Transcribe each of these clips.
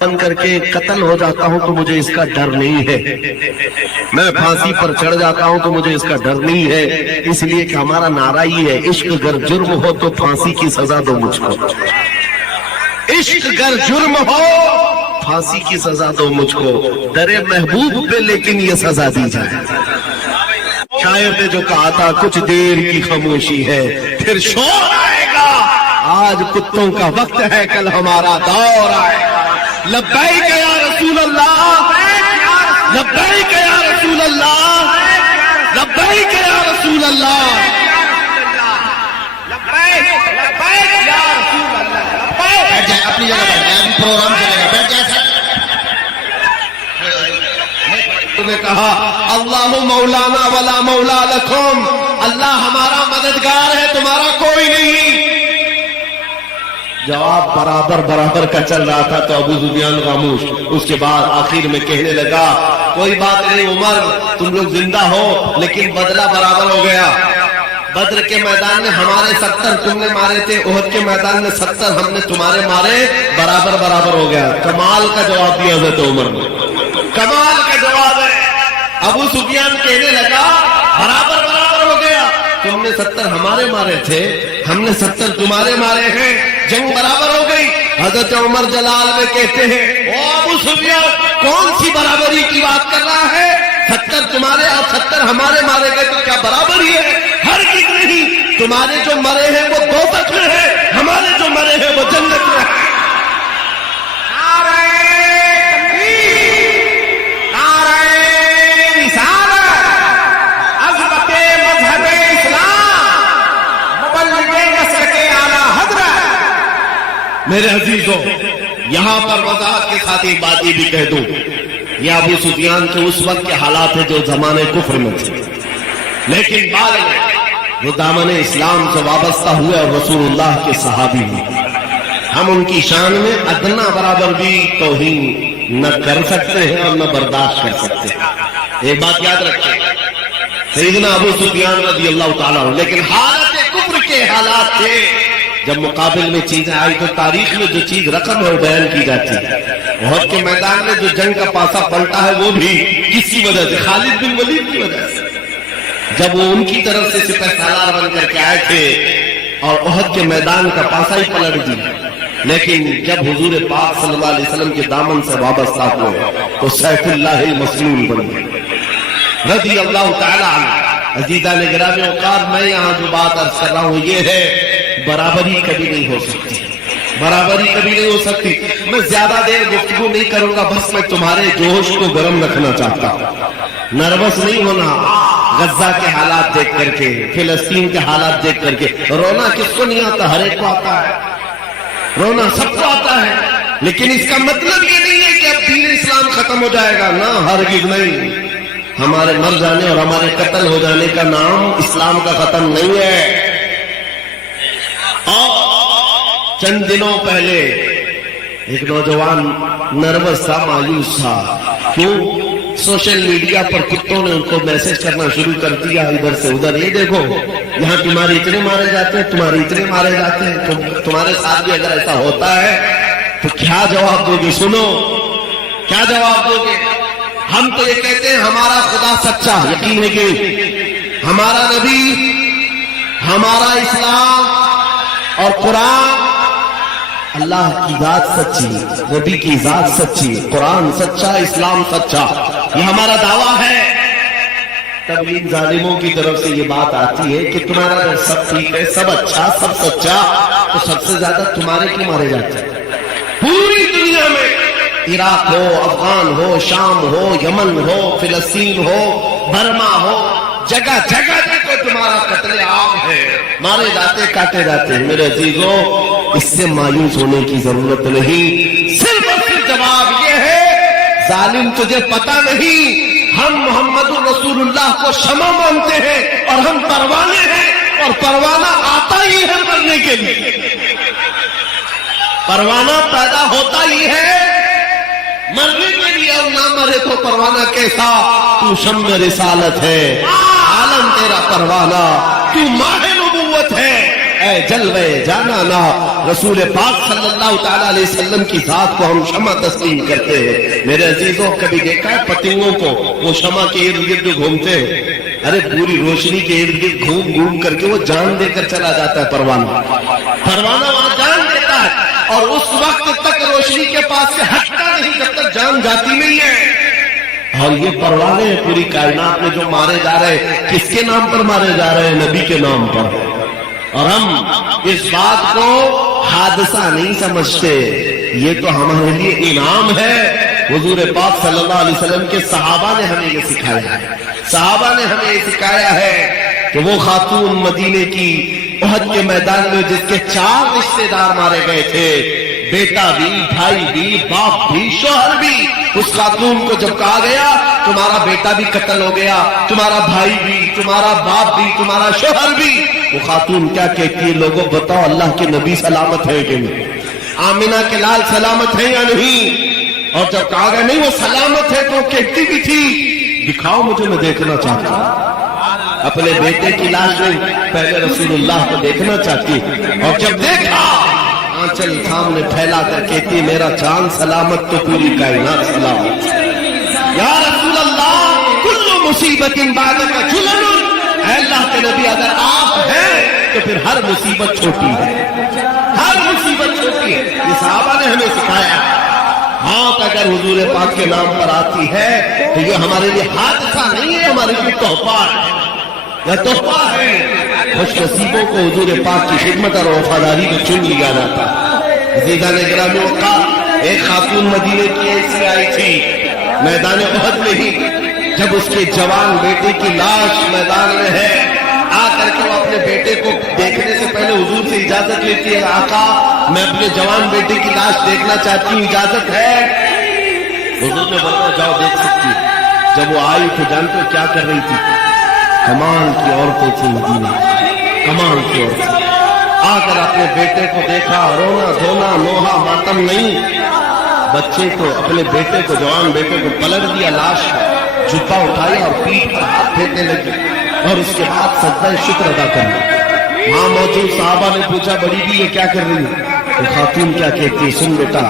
बन करके कत्ल हो जाता हूं तो मुझे इसका डर नहीं है, मैं फांसी पर चढ़ जाता हूं तो मुझे इसका डर नहीं है, इसलिए कि हमारा नारा ही है, इश्क अगर जुर्म हो तो फांसी की सजा दो मुझको, इश्क अगर जुर्म हो फांसी की सजा दो मुझको, डरे महबूब पे लेकिन ये सजा दी जाए। शायर ने जो कहा था कुछ देर की खामोशी है फिर शोर आएगा, आज कुत्तों का वक्त है कल हमारा दौर आएगा। लब्बैक या रसूल अल्लाह, लब्बैक या रसूल अल्लाह, लब्बैक या रसूल अल्लाह, लब्बैक लब्बैक या रसूल अल्लाह। बैठ जाए अपनी जगह पर, अभी प्रोग्राम चलेगा, बैठ जाए। ने कहा अल्लाहु मौलाना वला मौला लकुम, अल्लाह हमारा मददगार है तुम्हारा कोई नहीं। जवाब बराबर बराबर का चल रहा था तो अबू सुफियान खामोश। उसके बाद आखिर में कहने लगा कोई बात नहीं उमर, तुम लोग जिंदा हो लेकिन बदला बराबर हो गया। बद्र के मैदान में हमारे 70 तुमने मारे थे, ओहद के मैदान में 70 हमने तुम्हारे मारे, बराबर बराबर हो गया। कमाल का जवाब दिया हज़रत उमर ने, कमाल का जवाब है। अबू सुफियान कहने लगा बराबर बराबर हो गया, तुमने 70 हमारे मारे थे, हमने 70 तुम्हारे मारे हैं, जंग बराबर हो गई। हजरत उमर जलाल में कहते हैं ओ अबू सुफियान कौन सी बराबरी की बात कर रहा है, 70 तुम्हारे और 70 हमारे मारे गए तो क्या बराबरी है? हर चीज नहीं, तुम्हारे जो मरे हैं वो दोज़ख में है, हमारे जो मरे हैं वो जन्नत में है। मेरे अजीजों, यहां पर वजाहत के साथ एक बात ये भी कह दूं, ये अबू सुफियान के उस वक्त के हालात है जो जमाने कुफ्र में थे, लेकिन बाद में वो दामन इस्लाम से वाबस्ता हुए और रसूलुल्लाह के सहाबी हुए। हम उनकी शान में अदना बराबर भी तौहीन न कर सकते हैं और न बर्दाश्त कर सकते हैं। एक बात याद रखें, सैयदना अबू सुफियान रज़ियल्लाहु ताला, लेकिन हालत कुफ्र के हालात थे। जब मुकाबिल में चीजें आई तो तारीख में जो चीज रकम है वो बयान की जाती है। उहद के मैदान में जो जंग का पासा पलटा है वो भी किसकी वजह से? खालिद बिन वलीद की वजह से। जब वो उनकी तरफ से सिपहसालार बन करके आए थे और उहद के मैदान का पासा ही पलट दिया, लेकिन जब हुजूर पाक सल्लल्लाहु अलैहि वसल्लम के दामन से वाबस्ता हुए तो सैफुल्लाह मसलूल बन गए रज़ियल्लाहु ताला अन्हु। अजीज़ा ने गिरामी औकात, मैं यहाँ जो बात अर्ज कर रहा हूँ ये है, बराबरी कभी नहीं हो सकती, बराबरी कभी नहीं हो सकती। मैं ज्यादा देर गुफ्तगू नहीं करूंगा, बस मैं तुम्हारे जोश को गर्म रखना चाहता हूं। नर्वस नहीं होना गज्जा के हालात देख करके, फिलिस्तीन के हालात देख करके। रोना किसको नहीं आता? हर एक को आता है, रोना सबको आता है, लेकिन इसका मतलब ये नहीं है कि अब दीन इस्लाम खत्म हो जाएगा ना, हरगिज़ नहीं। हमारे मर जाने और हमारे कत्ल हो जाने का नाम इस्लाम का खत्म नहीं है। चंद दिनों पहले एक नौजवान नर्वस था, मायूस था। क्यों? सोशल मीडिया पर कुत्तों ने उनको मैसेज करना शुरू कर दिया इधर से उधर, ये देखो यहाँ तुम्हारे इतने मारे जाते हैं, तुम्हारे इतने मारे जाते हैं, तुम्हारे साथ भी अगर ऐसा होता है तो क्या जवाब दोगे? सुनो, क्या जवाब दोगे? हम तो ये कहते हैं हमारा खुदा सच्चा, यकीन है कि हमारा नबी, हमारा इस्लाम और कुरान, अल्लाह की जात सच्ची, नबी की जात सच्ची, कुरान सच्चा, इस्लाम सच्चा, ये हमारा दावा है। तब इन जालिमों की तरफ से ये बात आती है कि तुम्हारा अगर सब ठीक है, सब अच्छा, सब सच्चा, तो सबसे ज्यादा तुम्हारे क्यों मारे जाते हैं? पूरी दुनिया में इराक हो, अफगान हो, शाम हो, यमन हो, फिलिस्तीन हो, बर्मा हो, जगह जगह देखो तुम्हारा कत्ले आम है, मारे जाते, काटे जाते हैं। मेरे अजीजों, इससे मायूस होने की जरूरत नहीं, सिर्फ और सिर्फ जवाब ये है, जालिम तुझे पता नहीं, हम मोहम्मदुर रसूलुल्लाह को क्षमा मानते हैं और हम परवाने हैं, और परवाना आता ही है मरने के लिए, परवाना पैदा होता ही है मरने के लिए, और ना मरे तो परवाना कैसा? तू शम्म रिसालत है, आलम तेरा परवाना, तू माहे नबुव्वत है, ऐ जलवे जाना ना। रसूल पाक सल्लल्लाहु ताला अलैहि वसल्लम की जात को हम शमा तस्लीम करते हैं। मेरे अजीजों, कभी देखा है पतंगों को वो शमा के इर्द गिर्द घूमते हैं? अरे पूरी रोशनी के इर्द गिर्द घूम घूम करके वो जान देकर चला जाता है परवाना। परवाना वहां जान देता है और उस वक्त तक रोशनी के पास से हटता नहीं जब तक जान जाती नहीं है। और ये परवाने हैं पूरी कायनात में जो मारे जा रहे हैं, किसके नाम पर मारे जा रहे हैं? नबी के नाम पर। और हम इस बात को हादसा नहीं समझते, ये तो हमारे लिए इनाम है। हुजूर पाक सल्लल्लाहु अलैहि वसल्लम के सहाबा ने हमें ये सिखाया है। सहाबा ने हमें ये सिखाया है कि वो खातून मदीने की उहद के मैदान में जिसके 4 रिश्तेदार मारे गए थे, बेटा भी, भाई भी, बाप भी, शोहर भी, उस खातून को जब कहा गया तुम्हारा बेटा भी कत्ल हो गया, तुम्हारा भाई भी, तुम्हारा बाप भी, तुम्हारा शोहर भी, वो खातून क्या कहती है? लोगों बताओ, अल्लाह के नबी सलामत है कि नहीं? आमिना के लाल सलामत है या नहीं? और जब कहा गया नहीं वो सलामत है तो कहती भी थी दिखाओ मुझे, मैं देखना चाहती हूं। अपने बेटे की लाश में पहले रसूलुल्लाह को देखना चाहती, और जब देखा आंचल सामने फैला कर कहती मेरा चांद सलामत तो पूरी कायनात सलामत। या रसूल अल्लाह, कुल्लु मुसीबतिन बादका जुलनुन, अल्लाह के नबी अगर आप हैं तो फिर हर मुसीबत छोटी है, हर मुसीबत छोटी है। ये सहाबा ने हमें सिखाया। मौत अगर हुजूर पाक के नाम पर आती है तो ये हमारे लिए हादसा नहीं है, हमारे लिए तोहफा है, यह तोहफा है। खुश नसीबों को हुजूर पाक की खिदमत और वफादारी को चुन लिया जाता है। अज़ीज़ान गिरामी का एक खातून मदीने की ऐसी आई थी मैदान उहद में ही, जब उसके जवान बेटे की लाश मैदान में है, आकर के वो अपने बेटे को देखने से पहले हुजूर से इजाजत लेती है, आका मैं अपने जवान बेटे की लाश देखना चाहती हूँ, इजाजत है? हुजूर ने बोला जाओ देख सकती। जब वो आई तो जानते हो क्या कर रही थी? कमाल की औरतें थी मदीना, कमाल की औरतें। आकर अपने बेटे को देखा, रोना धोना नोहा मातम नहीं, बच्चे को, अपने बेटे को, जवान बेटे को पलट दिया, लाश जुब्बा उठाया और पीठ पर हाथ फेरने लगी और उसके बाद सजदा शुक्र अदा करना। वहां मौजूद साहबा ने पूछा बड़ी भी ये क्या कर रही है? तो खातून क्या कहती है, सुन बेटा,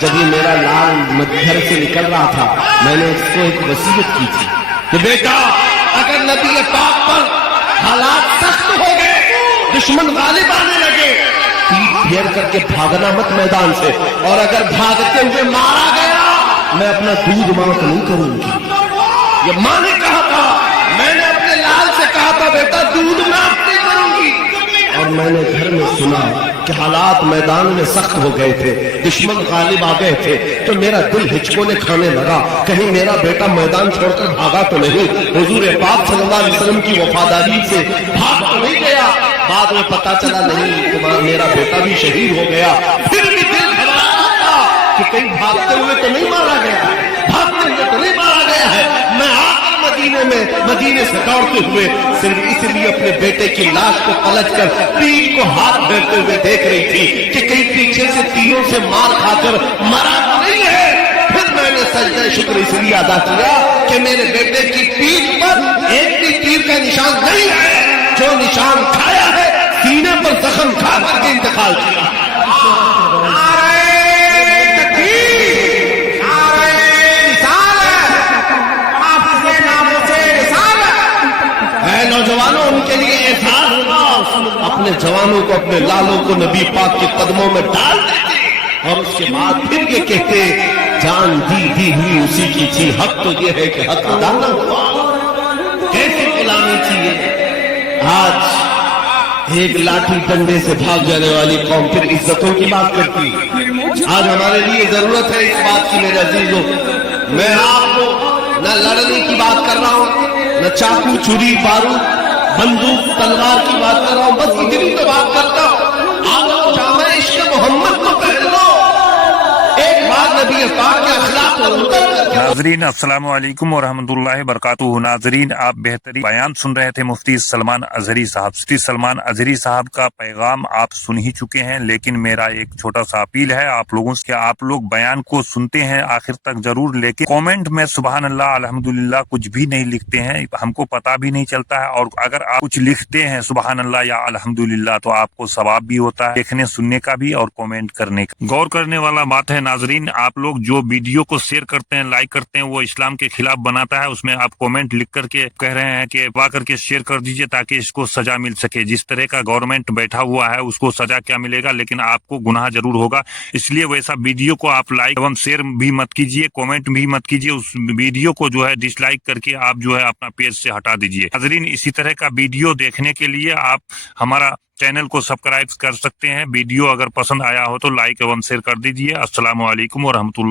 जब ये मेरा लाल घर से निकल रहा था मैंने इसको एक वसीयत की थी कि बेटा अगर नबी पाक पर हालात सख्त हो गए, दुश्मन गालिब आने लगे, पीठ फेर करके भागना मत मैदान से, और अगर भागते हुए मारा गया मैं अपना दूध माफ नहीं करूंगी। ये माँ ने कहा था, मैंने अपने लाल से कहा था बेटा दूध माफ नहीं करूंगी, और मैंने घर में सुना कि हालात मैदान में सख्त हो गए थे, दुश्मन गालिब आ गए थे, तो मेरा दिल हिचकोने खाने लगा, कहीं मेरा बेटा मैदान छोड़कर भागा तो नहीं, हुजूर पाक सल्लल्लाहु अलैहि वसल्लम की वफादारी से भाग तो नहीं गया। बाद में पता चला नहीं, तुम्हारा मेरा बेटा भी शहीद हो गया। फिर भी दिल घबराता था कि कहीं भागते हुए तो नहीं मारा गया, भागते हुए तो नहीं मारा गया है। मैं आकर मदीने से दौड़ते हुए सिर्फ इसलिए अपने बेटे की लाश को पलटकर पीठ को हाथ फेरते हुए देख रही थी कि कहीं पीछे से तीरों से मार खाकर मरा तो नहीं है। फिर मैंने सजदा शुक्र इसलिए अदा किया कि मेरे बेटे की पीठ पर एक भी तीर का निशान नहीं है, जो निशान खाया है सीने पर जख्म खा करके इंतकाल किया। नौजवानों, उनके लिए एहसास होगा, अपने जवानों को, अपने लालों को नबी पाक के कदमों में डाल देते और उसके बाद फिर ये कहते जान दी हुई उसी की थी, हक तो ये है कि हक अदा न हुआ। कैसी गुलामी थी ये। आज एक लाठी डंडे से भाग जाने वाली कौम फिर इज्जतों की बात करती। आज हमारे लिए जरूरत है इस बात की मेरे अजीजों, मैं आपको न लड़ने की बात कर रहा हूं, न चाकू छुरी बारूद बंदूक तलवार की बात कर रहा हूं, बस इतनी तो बात करता हूं। आओ जामा इश्क मोहम्मद को पहन लो। एक बार नबी पाक के अखलाक को उतर नाजरीन अस्सलाम वालेकुम व रहमतुल्लाहि व बरकातुहू। नाजरीन, आप बेहतरीन बयान सुन रहे थे मुफ्ती सलमान अजहरी साहब। मुफ्ती सलमान अजहरी साहब का पैगाम आप सुन ही चुके हैं, लेकिन मेरा एक छोटा सा अपील है आप लोगों से कि आप लोग बयान को सुनते हैं आखिर तक जरूर, लेकिन कमेंट में सुबहान अल्लाह अल्हम्दुलिल्लाह कुछ भी नहीं लिखते हैं, हमको पता भी नहीं चलता है। और अगर आप कुछ लिखते हैं सुबहान अल्लाह या अल्हम्दुलिल्लाह तो आपको सवाब भी होता है देखने सुनने का भी और कमेंट करने का। गौर करने वाला बात है नाजरीन, आप लोग जो वीडियो को शेयर करते हैं, लाइक करते हैं, वो इस्लाम के खिलाफ बनाता है। उसमें आप कमेंट लिख करके कह रहे हैं कि दबा करके शेयर कर दीजिए ताकि इसको सजा मिल सके। जिस तरह का गवर्नमेंट बैठा हुआ है उसको सजा क्या मिलेगा, लेकिन आपको गुनाह जरूर होगा। इसलिए वैसा वीडियो को आप लाइक एवं शेयर भी मत कीजिए, कमेंट भी मत कीजिए। उस वीडियो को जो है डिसलाइक करके आप जो है अपना पेज से हटा दीजिए। नाज़रीन, इसी तरह का वीडियो देखने के लिए आप हमारा चैनल को सब्सक्राइब कर सकते हैं। वीडियो अगर पसंद आया हो तो लाइक एवं शेयर कर दीजिए। अस्सलामु अलैकुम व रहमतुल्लाह।